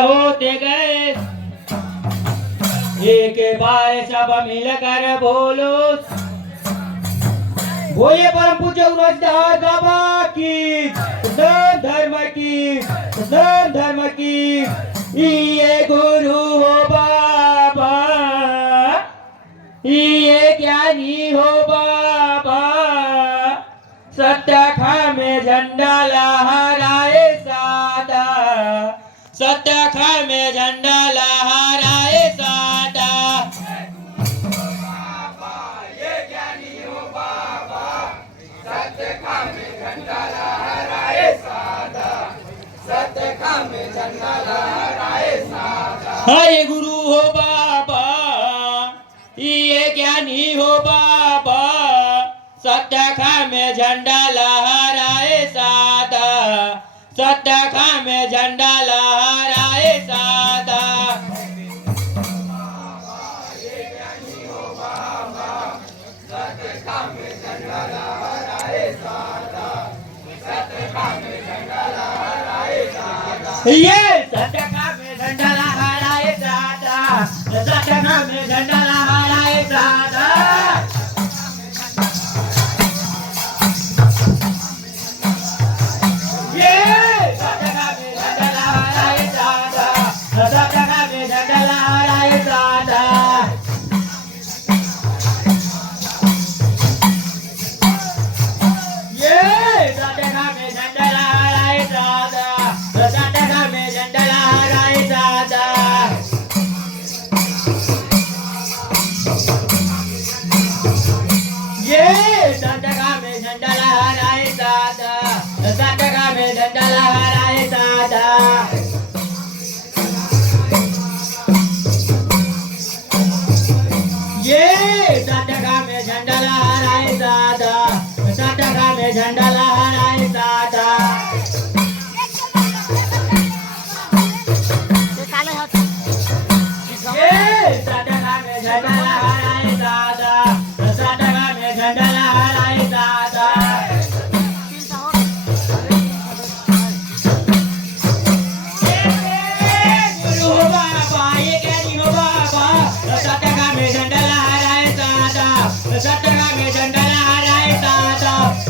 होते गए एक बार सब मिलकर बोलो बोले परम पूज्य उरजदार बाबा की सन धर्म की ये गुरु हो बाबा ये ज्ञानी हो बाबा सत्य खा में झंडा लहराए सादा सत्य खा में झंडा लहराए सादा हाय गुरु हो बाबा ये ज्ञानी हो बाबा सत्य खा में झंडा लहराए सादा सत्य खा में झंडा लहराए सादा ये सत्य खा में झंडा लहराए सादा सत्य खा में झंडा लहराए सादा झंडा लहराए सादा ये सटका में झंडा लहराए सादा सटका में झंडा लहराए सादा गुरु हो बाबा ये ज्ञानी हो बाबा सटका में झंडा लहराए सादा सटका में झंडा लहराए सादा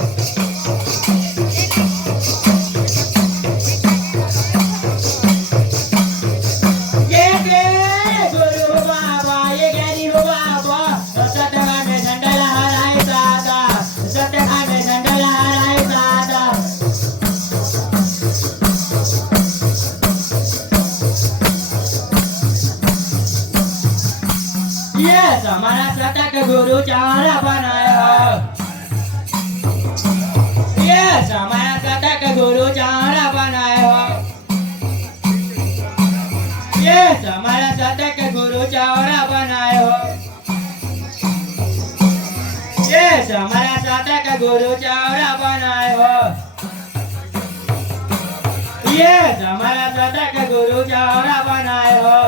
हमारा सतक गुरु चारा बनाया यस हमारा सतक गुरु चारा बनाया यस हमारा सतक गुरु चारा बनाया यस हमारा सतक गुरु चारा बनाया यस हमारा सतक गुरु चारा बनाया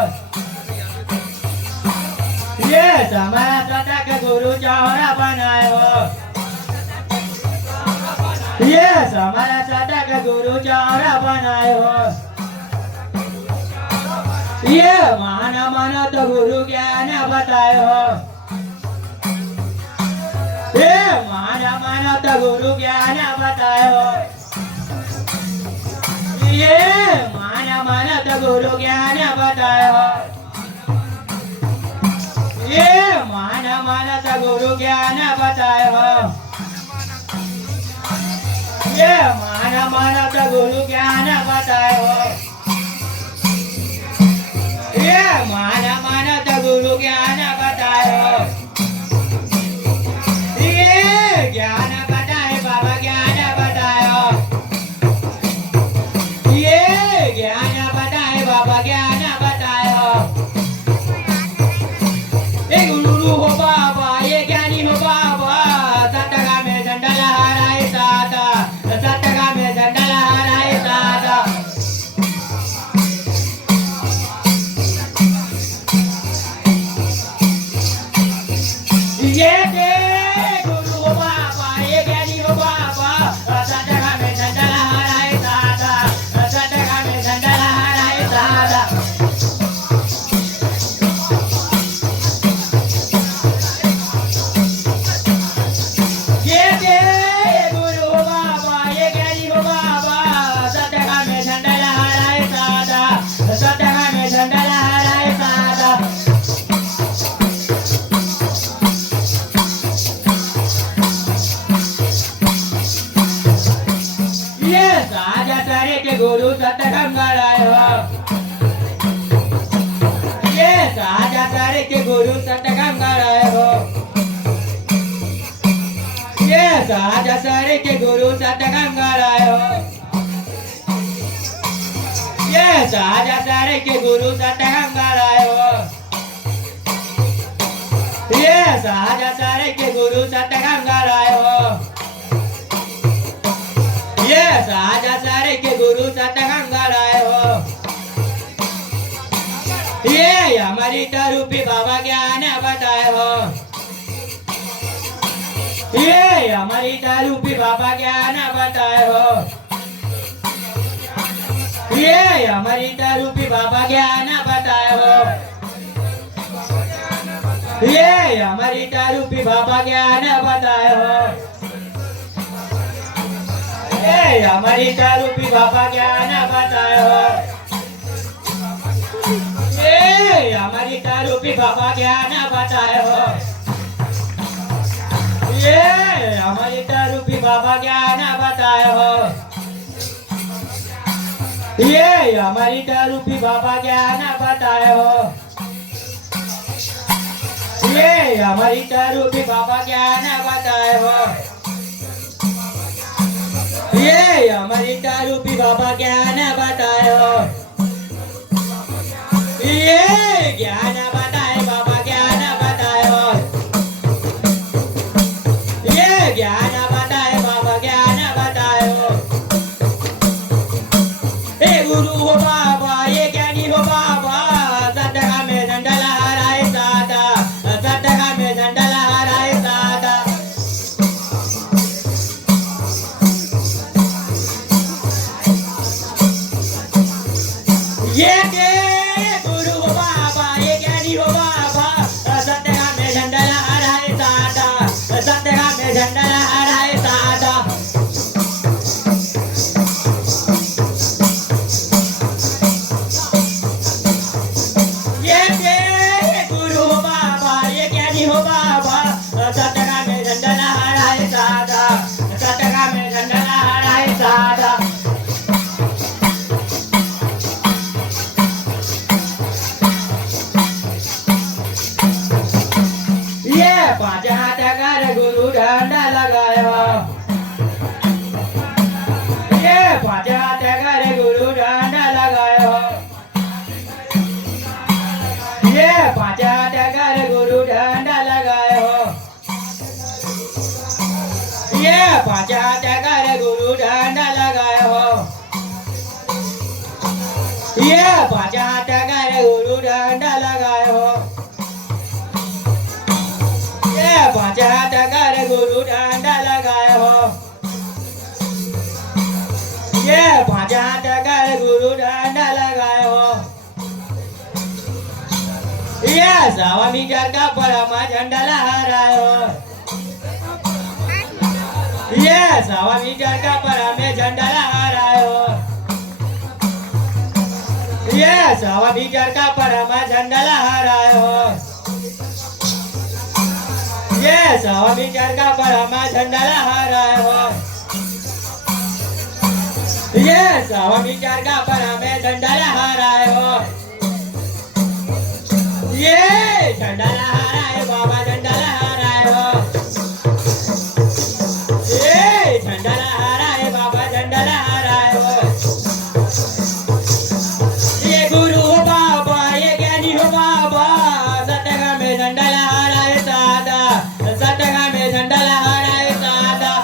ये हमारा सतक गुरु चारा बनाए हो ये हमारा सतक गुरु चारा बनाए हो ये मान मानत गुरु ज्ञान बताए हो ये मान मानत गुरु ज्ञान बताए हो ये मान मानत गुरु ज्ञान बताए हो ये मान मानस गुरु ज्ञान बताए हो ये मान मानस गुरु ज्ञान बताए हो ये मान मानस गुरु ज्ञान बताए हो ये ज्ञान बताए बाबा ज्ञान बताए हो ये ज्ञान बताए बाबा ज्ञान बताए हो गुरु हो बाबा ये ज्ञानी हो बाबा सतका में झंडा लहराए सादा सतका में झंडा लहराए सादा साधा ये के गुरु बाबा ये ज्ञानी हो बाबा सतगा में झंडा लहराए साधा सतगा में झंडा लहराए साधा ये साजा सारे के गुरु सतगम गड़ाए हो ये साजा सारे के गुरु सतगम गड़ाए हो ये साजा सारे के गुरु सतगम गड़ाए हो ये साजा सारे के गुरु सतगम गड़ाए हो ये साजा सारे के गुरु सतगम गड़ाए हो ये साजा सारे के गुरु सतगम गड़ाए हो ये हमारी रूपी बाबा ज्ञान बताए हो ये हमारी रूपी बाबा ज्ञान बताए हो ये हमारी रूपी बाबा ज्ञान बताए हो ये हमारी रूपी बाबा ज्ञान बताए हो ये हमारी रूपी बाबा ज्ञान बताए हो ये हमारी रूपी बाबा ज्ञान बताए हो ये हमारी रूपी बाबा ज्ञान बताए हो ये हमारी रूपी बाबा ज्ञान बताए हो ये हमारी रूपी बाबा ज्ञान बताए हो ये हमारी रूपी बाबा ज्ञान बताए हो ये ज्ञान बताए बाबा ज्ञान बताए हो ये ज्ञान बताए बाबा ज्ञान बताए हो हे गुरु हो बाबा ये ज्ञानी हो बाबा सतगा में झंडा लहराए साधा सतगा में झंडा लहराए साधा ये गुरु हो बाबा ये ज्ञानी हो बाबा सतगा में झंडा लहराए साधा सतगा में झंडा लहराए साधा ये गुरु हो बाबा ये ज्ञानी हो बाबा सतगा में झंडा लहराए साधा सतगा में झंडा लहराए साधा ये पांच हाथ कर गुरु डंडा लगाए हो ये पांच हाथ कर गुरु डंडा लगाए हो ये पांच हाथ कर गुरु डंडा लगाए हो ये पांच हाथ कर गुरु डंडा लगाए हो ये पांच हाथ कर गुरु डंडा लगाए हो ये पांच हाथ कर गुरु डंडा लगाए हो ये पांच हाथ कर गुरु डंडा लगाए हो ये 1.25 मीटर का परमा झंडा लहराए हो ये 1.25 मीटर का परमा झंडा लहराए हो ये 1.25 मीटर का परमा झंडा लहराए हो ये 1.25 मीटर का परमा झंडा लहराए हो ये 1.25 मीटर का परमा झंडा लहराए हो ये झंडा लहराए बाबा झंडा लहराए हो ये झंडा लहराए बाबा झंडा लहराए हो ये गुरु हो बाबा ये ज्ञानी हो बाबा सतगा में झंडा लहराए साधा सतगा में झंडा लहराए साधा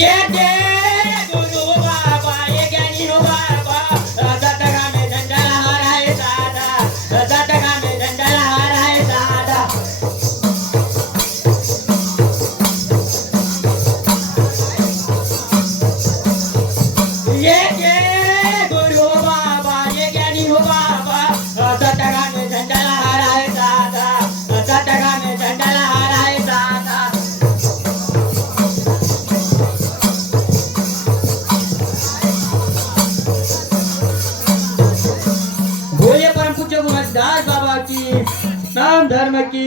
ये गुरु हो बाबा ये ज्ञानी हो बाबा सतगा में झंडा लहराए साधा सतगा में झंडा लहराए साधा दास बाबा की नाम धर्म की